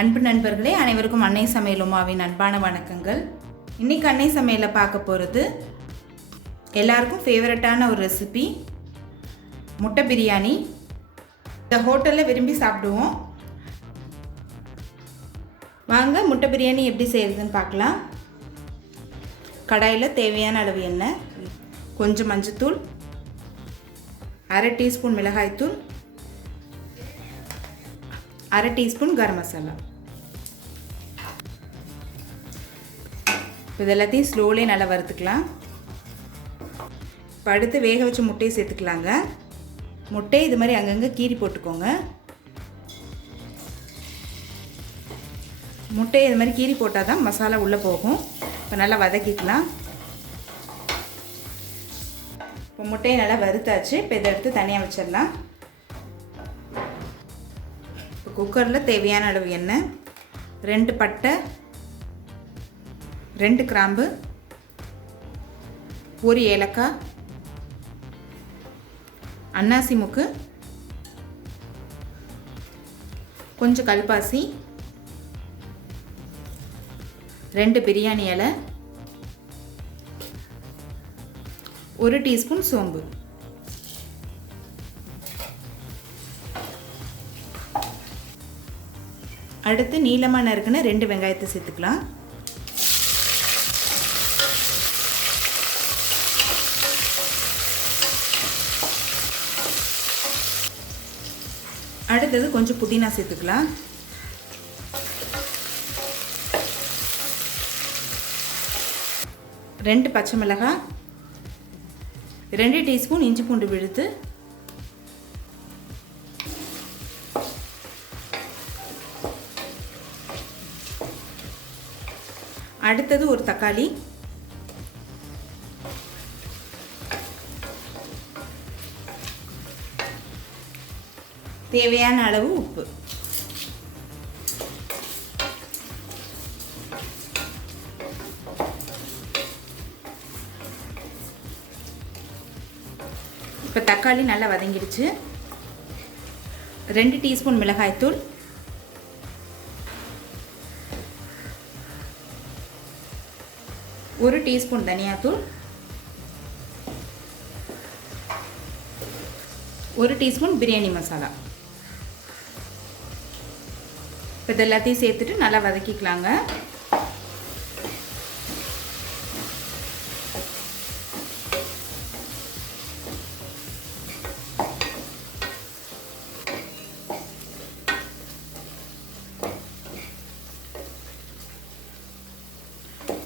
அன்பு நண்பர்களே, அனைவருக்கும் அன்னை சமையல் உமாவின் அன்பான வணக்கங்கள். இன்றைக்கி அன்னை சமையலில் பார்க்க போகிறது எல்லாருக்கும் ஃபேவரட்டான ஒரு ரெசிபி, முட்டை பிரியாணி. இந்த ஹோட்டலில் விரும்பி சாப்பிடுவோம். வாங்க முட்டை பிரியாணி எப்படி செய்கிறதுன்னு பார்க்கலாம். கடாயில் தேவையான அளவு எண்ணெய், கொஞ்சம் மஞ்சத்தூள், அரை டீஸ்பூன் மிளகாய்த்தூள், அரை டீஸ்பூன் கரம் மசாலா. இது எல்லாத்தையும் ஸ்லோலே நல்லா வறுத்துக்கலாம். இப்போ அடுத்து வேக வச்ச முட்டையை சேர்த்துக்கலாங்க. முட்டையை இது மாதிரி அங்கங்கே கீறி போட்டுக்கோங்க. முட்டையை இது மாதிரி கீறி போட்டால் தான் மசாலா உள்ளே போகும். இப்போ நல்லா வதக்கிக்கலாம். இப்போ முட்டையை நல்லா வறுத்தாச்சு. இப்போ இதை எடுத்து தனியாக வச்சிடலாம். இப்போ குக்கரில் தேவையான அளவு எண்ணெய், 2 பட்டை, 2 கிராம்பு, 1 ஏலக்காய், அன்னாசி முக்கு, கொஞ்சம் கல்பாசி, 2 பிரியாணி இலை, 1 டீஸ்பூன் சோம்பு. அடுத்து நீளமாக நறுக்குன 2 வெங்காயத்தை சேர்த்துக்கலாம். அடுத்தது கொஞ்சம் புதினா சேர்த்துக்கலாம். ரெண்டு பச்சை மிளகாய், 2 டீஸ்பூன் இஞ்சி பூண்டு விழுது, அடுத்தது ஒரு தக்காளி, தேவையான அளவு உப்பு. இப்போ தக்காளி நல்லா வதங்கிடுச்சு. 2 டீஸ்பூன் மிளகாய்த்தூள், 1 டீஸ்பூன் தனியாத்தூள், 1 டீஸ்பூன் பிரியாணி மசாலா. இப்போ இது எல்லாத்தையும் சேர்த்துட்டு நல்லா வதக்கிக்கலாங்க.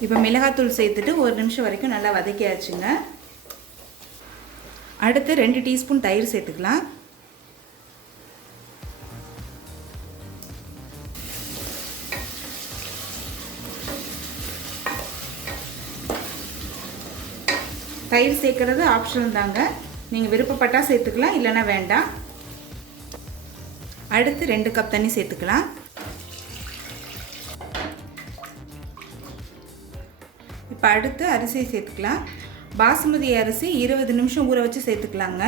இப்போ மிளகாத்தூள் சேர்த்துட்டு 1 நிமிஷம் வரைக்கும் நல்லா வதக்கியாச்சுங்க. அடுத்து 2 டீஸ்பூன் தயிர் சேர்த்துக்கலாம். தயிர் சேர்க்கறது ஆப்ஷனல் தாங்க. நீங்கள் விருப்பப்பட்டால் சேர்த்துக்கலாம், இல்லைன்னா வேண்டாம். அடுத்து 2 கப் தண்ணி சேர்த்துக்கலாம். இப்போ அடுத்து அரிசியை சேர்த்துக்கலாம். பாசுமதி அரிசி 20 நிமிஷம் ஊற வச்சு சேர்த்துக்கலாங்க.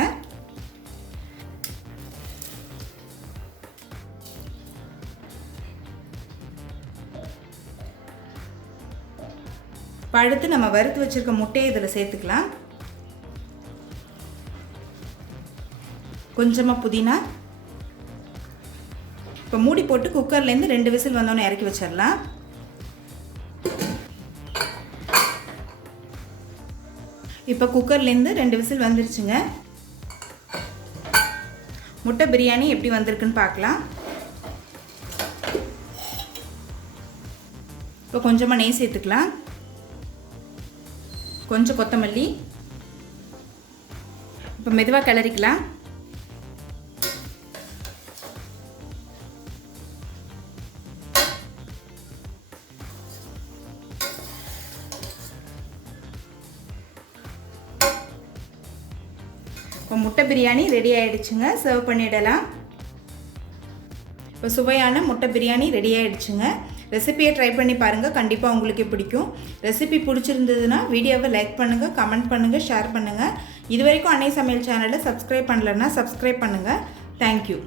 இப்போ அடுத்து நம்ம வறுத்து வச்சுருக்க முட்டையை இதில் சேர்த்துக்கலாம். கொஞ்சமாக புதினா. இப்போ மூடி போட்டு குக்கர்லேருந்து 2 விசில் வந்தோன்னே இறக்கி வச்சிடலாம். இப்போ குக்கர்லேருந்து 2 விசில் வந்துருச்சுங்க. முட்டை பிரியாணி எப்படி வந்திருக்குன்னு பார்க்கலாம். இப்போ கொஞ்சமாக நெய் சேர்த்துக்கலாம். கொஞ்சம் கொத்தமல்லி. இப்போ மெதுவாக கிளறிக்கலாம். இப்போ முட்டை பிரியாணி ரெடி ஆகிடுச்சுங்க. சர்வ் பண்ணிடலாம். இப்போ சுவையான முட்டை பிரியாணி ரெடி ஆகிடுச்சுங்க. ரெசிபியை ட்ரை பண்ணி பாருங்கள், கண்டிப்பாக உங்களுக்கு பிடிக்கும். ரெசிபி பிடிச்சிருந்ததுன்னா வீடியோவை லைக் பண்ணுங்கள், கமெண்ட் பண்ணுங்கள், ஷேர் பண்ணுங்கள். இது வரைக்கும் அன்னை சமையல் சேனலை சப்ஸ்கிரைப் பண்ணலைன்னா சப்ஸ்கிரைப் பண்ணுங்கள். தேங்க்யூ.